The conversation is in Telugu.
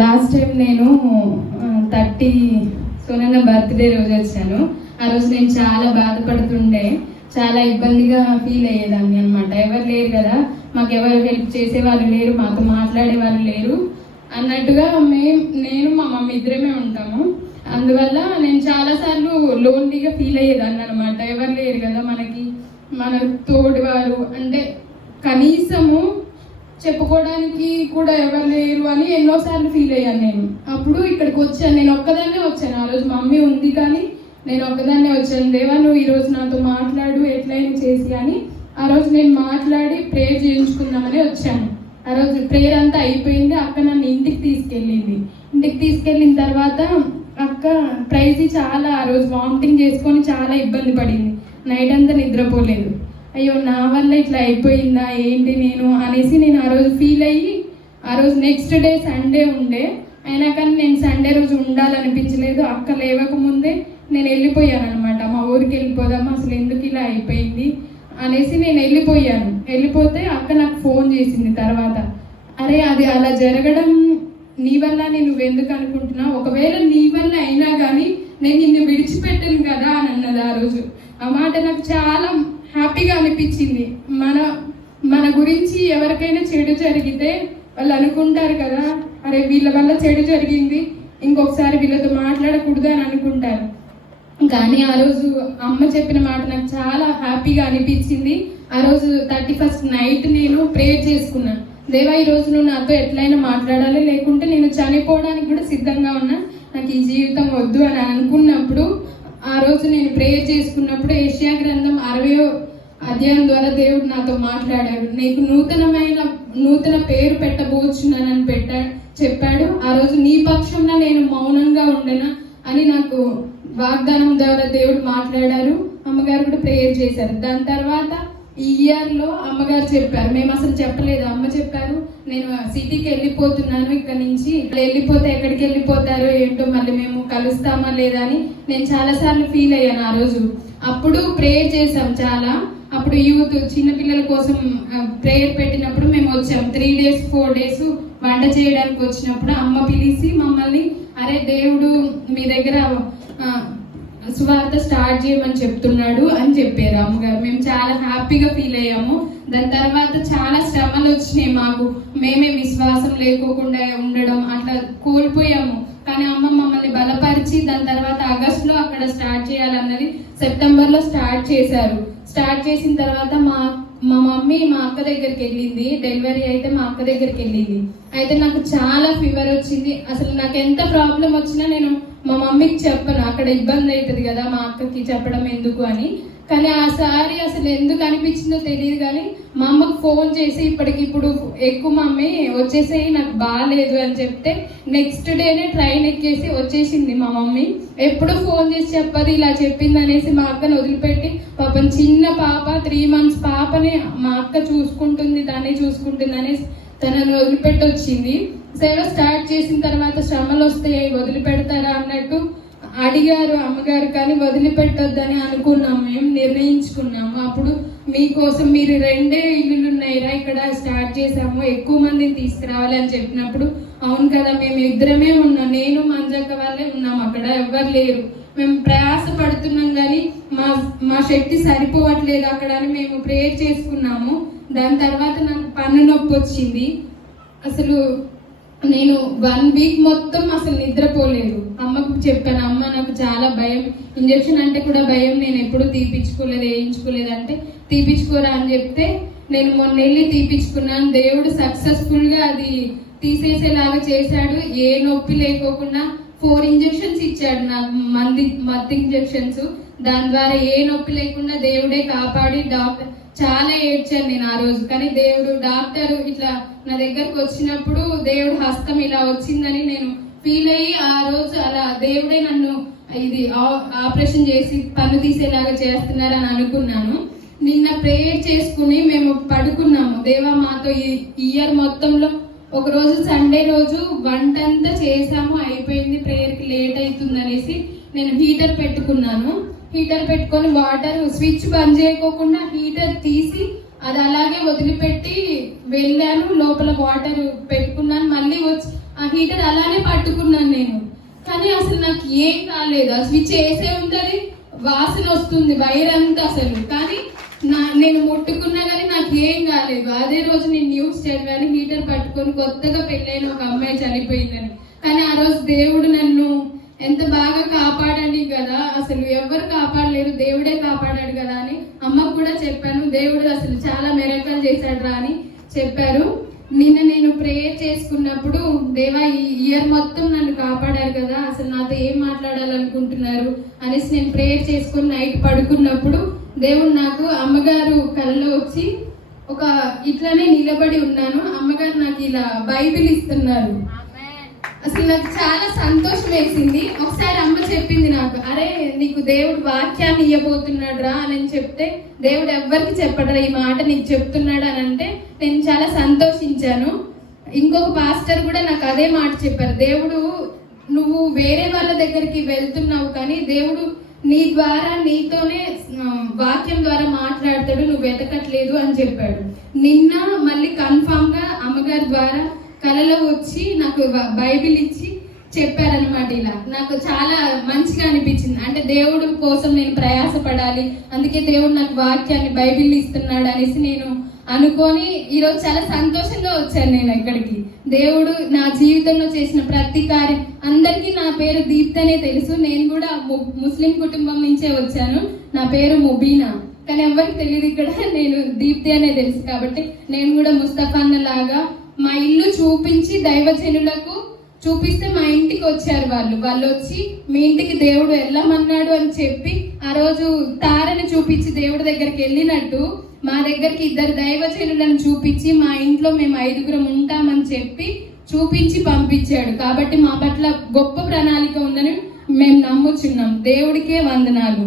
లాస్ట్ టైం నేను 30 సోనన్న బర్త్డే రోజు వచ్చాను. ఆ రోజు నేను చాలా బాధపడుతుండే, చాలా ఇబ్బందిగా ఫీల్ అయ్యేదాన్ని అనమాట. ఎవరు లేరు కదా, మాకు ఎవరు హెల్ప్ చేసే వాళ్ళు లేరు, మాతో మాట్లాడే వాళ్ళు లేరు అన్నట్టుగా నేను మా మమ్మీ ఇద్దరమే ఉంటాము. అందువల్ల నేను చాలాసార్లు లోన్లీగా ఫీల్ అయ్యేదాన్ని అనమాట. ఎవరు లేరు కదా మనకి, మన తోడువారు అంటే కనీసము చెప్పుకోవడానికి కూడా ఎవరు లేరు అని ఎన్నోసార్లు ఫీల్ అయ్యాను నేను. అప్పుడు ఇక్కడికి వచ్చాను, నేను ఒక్కదాన్నే వచ్చాను. ఆ రోజు మమ్మీ ఉంది కానీ నేను ఒక్కదాన్నే వచ్చాను. దేవా నువ్వు ఈరోజు నాతో మాట్లాడు ఎట్లయినా చేసి అని ఆ రోజు నేను మాట్లాడి ప్రేయర్ చేయించుకుందామని వచ్చాను. ఆ రోజు ప్రేయర్ అంతా అయిపోయింది. అక్క నన్ను ఇంటికి తీసుకెళ్ళింది. ఇంటికి తీసుకెళ్ళిన తర్వాత అక్క ప్రైజ్ చాలా ఆ రోజు వామిటింగ్ చేసుకొని చాలా ఇబ్బంది పడింది. నైట్ అంతా నిద్రపోలేదు. అయ్యో నా వల్ల ఇట్లా అయిపోయిందా ఏంటి నేను అనేసి నేను ఆ రోజు ఫీల్ అయ్యి, ఆ రోజు నెక్స్ట్ డే సండే ఉండే, అయినా కానీ నేను సండే రోజు ఉండాలనిపించలేదు. అక్క లేవకముందే నేను వెళ్ళిపోయాను అనమాట. మా ఊరికి వెళ్ళిపోదాము, అసలు ఎందుకు ఇలా అయిపోయింది అనేసి నేను వెళ్ళిపోతే అక్క నాకు ఫోన్ చేసింది తర్వాత. అరే అది అలా జరగడం నీ వల్లనే, నువ్వెందుకు అనుకుంటున్నావు, ఒకవేళ నీ వల్ల అయినా కానీ నేను నిన్ను విడిచిపెట్టను కదా అని అన్నది. ఆ రోజు ఆ మాట నాకు చాలా హ్యాపీగా అనిపించింది. మన గురించి ఎవరికైనా చెడు జరిగితే వాళ్ళు అనుకుంటారు కదా, అరే వీళ్ళ వల్ల చెడు జరిగింది, ఇంకొకసారి వీళ్ళతో మాట్లాడకూడదు అని అనుకుంటారు. కానీ ఆ రోజు అమ్మ చెప్పిన మాట నాకు చాలా హ్యాపీగా అనిపించింది. ఆ రోజు 31st నైట్ నేను ప్రేయర్ చేసుకున్నాను. దేవా ఈ రోజు నువ్వు నాతో ఎట్లయినా మాట్లాడాలి, లేకుంటే నేను చనిపోవడానికి కూడా సిద్ధంగా ఉన్నా, నాకు ఈ జీవితం వద్దు అని అనుకున్నప్పుడు ఆ రోజు నేను ప్రేయర్ చేసుకున్నప్పుడు యెషయా గ్రంథం 60వ అధ్యాయం ద్వారా దేవుడు నాతో మాట్లాడాడు. నీకు నూతన పేరు పెట్టబోచున్నానని చెప్పాడు. ఆ రోజు నీ పక్షంలో నేను మౌనంగా ఉండనా అని నాకు వాగ్దానం ద్వారా దేవుడు మాట్లాడారు. అమ్మగారు కూడా ప్రేయర్ చేశారు. దాని తర్వాత ఈ ఇయర్లో అమ్మగారు చెప్పారు, మేము అసలు చెప్పలేదు, అమ్మ చెప్పారు నేను సిటీకి వెళ్ళిపోతున్నాను, ఇక్కడ నుంచి వెళ్ళిపోతే ఎక్కడికి వెళ్ళిపోతారో ఏంటో, మళ్ళీ మేము కలుస్తామా లేదా అని నేను చాలాసార్లు ఫీల్ అయ్యాను. ఆ రోజు అప్పుడు ప్రేయర్ చేసాం చాలా. అప్పుడు యూత్ చిన్నపిల్లల కోసం ప్రేయర్ పెట్టినప్పుడు మేము వచ్చాం. 3 days 4 days వంట చేయడానికి వచ్చినప్పుడు అమ్మ పిలిచి మమ్మల్ని, అరే దేవుడు మీ దగ్గర సువార్త స్టార్ట్ చేయమని చెప్తున్నాడు అని చెప్పారు అమ్మగారు. మేము చాలా హ్యాపీగా ఫీల్ అయ్యాము. దాని తర్వాత చాలా శ్రమలు వచ్చినాయి మాకు, మేమే విశ్వాసం లేకోకుండా ఉండడం అట్లా కోల్పోయాము. కానీ అమ్మ మమ్మల్ని బలపరిచి దాని తర్వాత ఆగస్టులో అక్కడ స్టార్ట్ చేయాలన్నది, సెప్టెంబర్లో స్టార్ట్ చేశారు. స్టార్ట్ చేసిన తర్వాత మా మమ్మీ మా అక్క దగ్గరికి వెళ్ళింది. డెలివరీ అయితే మా అక్క దగ్గరికి వెళ్ళింది. అయితే నాకు చాలా ఫీవర్ వచ్చింది. అసలు నాకు ఎంత ప్రాబ్లం వచ్చినా నేను మా మమ్మీకి చెప్పను, అక్కడ ఇబ్బంది అవుతుంది కదా మా అక్కకి చెప్పడం ఎందుకు అని. కానీ ఆసారి అసలు ఎందుకు అనిపించిందో తెలియదు, కానీ మా అమ్మకు ఫోన్ చేసి ఇప్పటికిప్పుడు ఎక్కువ మమ్మీ వచ్చేసేయి నాకు బాగాలేదు అని చెప్తే నెక్స్ట్ డేనే ట్రైన్ ఎక్కేసి వచ్చేసింది మా మమ్మీ. ఎప్పుడు ఫోన్ చేసి చెప్పదు ఇలా చెప్పింది అనేసి మా అక్కను వదిలిపెట్టి, పాపం చిన్న పాప 3 months పాపని మా అక్క చూసుకుంటుంది, దాన్ని చూసుకుంటుంది అనేసి తనని వదిలిపెట్టి వచ్చింది. సేవ స్టార్ట్ చేసిన తర్వాత శ్రమలు వస్తాయి, వదిలిపెడతారా అన్నట్టు అడిగారు అమ్మగారు, కానీ వదిలిపెట్టొద్దని అనుకున్నాము, మేము నిర్ణయించుకున్నాము. అప్పుడు మీకోసం మీరు 2 ఇల్లులు ఉన్నాయిరా ఇక్కడ స్టార్ట్ చేసాము, ఎక్కువ మందిని తీసుకురావాలి అని చెప్పినప్పుడు అవును కదా మేము ఇద్దరమే ఉన్నాం, నేను మంజక్క వాళ్ళే ఉన్నాం, అక్కడ ఎవ్వరు లేరు, మేము ప్రయాస పడుతున్నాం కానీ మా శక్తి సరిపోవట్లేదు అక్కడ అని మేము ప్రేయర్ చేసుకున్నాము. దాని తర్వాత నాకు పన్ను నొప్పి వచ్చింది. అసలు నేను 1 week మొత్తం అసలు నిద్రపోలేదు. అమ్మకు చెప్పాను, అమ్మ నాకు చాలా భయం, ఇంజక్షన్ అంటే కూడా భయం, నేను ఎప్పుడు వేయించుకోలేదు అంటే తీపించుకోరా అని చెప్తే నేను మొన్న వెళ్ళి తీపించుకున్నాను. దేవుడు సక్సెస్ఫుల్గా అది తీసేసేలాగా చేశాడు. ఏ నొప్పి లేకోకుండా 4 injections ఇచ్చాడు నాకు, మత్తు ఇంజెక్షన్స్. దాని ద్వారా ఏ నొప్పి లేకుండా దేవుడే కాపాడి, డాక్టర్ చాలా ఏడ్చాను నేను ఆ రోజు. కానీ డాక్టర్ ఇట్లా నా దగ్గరకు వచ్చినప్పుడు దేవుడు హస్తం ఇలా వచ్చిందని నేను ఫీల్ అయ్యి ఆ రోజు అలా దేవుడే నన్ను ఇది ఆపరేషన్ చేసి పన్ను తీసేలాగా చేస్తున్నారని అనుకున్నాను. నిన్న ప్రేయర్ చేసుకుని మేము పడుకున్నాము. దేవా మాతో ఈ ఇయర్ మొత్తంలో ఒకరోజు సండే రోజు వంటంతా చేసాము, అయిపోయింది, ప్రేయర్కి లేట్ అవుతుంది అనేసి నేను హీటర్ పెట్టుకున్నాను. హీటర్ పెట్టుకొని వాటర్ స్విచ్ బంద్ చేయకోకుండా హీటర్ తీసి అది అలాగే వదిలిపెట్టి వెళ్ళాను. లోపల వాటర్ పెట్టుకున్నాను. మళ్ళీ వచ్చి ఆ హీటర్ అలానే పట్టుకున్నాను నేను. కానీ అసలు నాకు ఏం కాలేదు. ఆ స్విచ్ వేసే ఉంటుంది, వాసన వస్తుంది వైర్ అంతా అసలు. కానీ నేను ముట్టుకున్నా కానీ నాకు ఏం కాలేదు. అదే రోజు నేను న్యూస్ చదివాను, హీటర్ పట్టుకొని కొత్తగా పెళ్ళైన ఒక అమ్మాయి చనిపోయిందని. కానీ ఆ రోజు దేవుడు నన్ను ఎంత బాగా కాపాడండి కదా, అసలు ఎవరు కాపాడలేరు, దేవుడే కాపాడాడు కదా అని అమ్మకు కూడా చెప్పాను. దేవుడు అసలు చాలా మిరకలు చేశాడు రా అని చెప్పారు. నిన్న నేను ప్రేయర్ చేసుకున్నప్పుడు, దేవా ఈ ఇయర్ మొత్తం నన్ను కాపాడారు కదా, అసలు నాతో ఏం మాట్లాడాలనుకుంటున్నారు అనేసి నేను ప్రేయర్ చేసుకుని నైట్ పడుకున్నప్పుడు దేవుడు నాకు అమ్మగారు కలలో వచ్చి ఒక ఇట్లానే నిలబడి ఉన్నాను, అమ్మగారు నాకు ఇలా బైబిల్ ఇస్తున్నారు. అసలు నాకు చాలా సంతోషం వేసింది. ఒకసారి అమ్మ చెప్పింది నాకు, అరే నీకు దేవుడు వాక్యాన్ని ఇవ్వబోతున్నాడు రా అని చెప్తే, దేవుడు ఎవ్వరికి చెప్పడరా ఈ మాట నీకు చెప్తున్నాడు అని అంటే నేను చాలా సంతోషించాను. ఇంకొక పాస్టర్ కూడా నాకు అదే మాట చెప్పారు, దేవుడు నువ్వు వేరే వాళ్ళ దగ్గరికి వెళ్తున్నావు కానీ దేవుడు నీ ద్వారా నీతోనే వాక్యం ద్వారా మాట్లాడతాడు, నువ్వు వెతకట్లేదు అని చెప్పాడు. నిన్న మళ్ళీ కన్ఫామ్ గా అమ్మగారి ద్వారా కలలో వచ్చి నాకు బైబిల్ ఇచ్చి చెప్పారనమాట. ఇలా నాకు చాలా మంచిగా అనిపించింది. అంటే దేవుడు కోసం నేను ప్రయాసపడాలి, అందుకే దేవుడు నాకు వాక్యాన్ని బైబిల్ ఇస్తున్నాడు అనేసి నేను అనుకొని ఈరోజు చాలా సంతోషంగా వచ్చాను నేను ఇక్కడికి. దేవుడు నా జీవితంలో చేసిన ప్రతి కార్యం, అందరికీ నా పేరు దీప్తి అనే తెలుసు, నేను కూడా ముస్లిం కుటుంబం నుంచే వచ్చాను, నా పేరు ముబీనా, కానీ ఎవరికి తెలియదు ఇక్కడ నేను దీప్తి అనే తెలుసు. కాబట్టి నేను కూడా ముస్తఫా అన్న లాగా మా ఇల్లు చూపించి దైవజనులకు చూపిస్తే మా ఇంటికి వచ్చారు వాళ్ళు వచ్చి మీ ఇంటికి దేవుడు వెళ్ళమన్నాడు అని చెప్పి ఆ రోజు తారని చూపించి దేవుడి దగ్గరికి వెళ్ళినట్టు మా దగ్గరికి 2 దైవజనులను చూపించి మా ఇంట్లో మేము 5గురం ఉంటామని చెప్పి చూపించి పంపించాడు. కాబట్టి మా పట్ల గొప్ప ప్రణాళిక ఉందని మేము నమ్ముచున్నాం. దేవుడికే వందనాలు.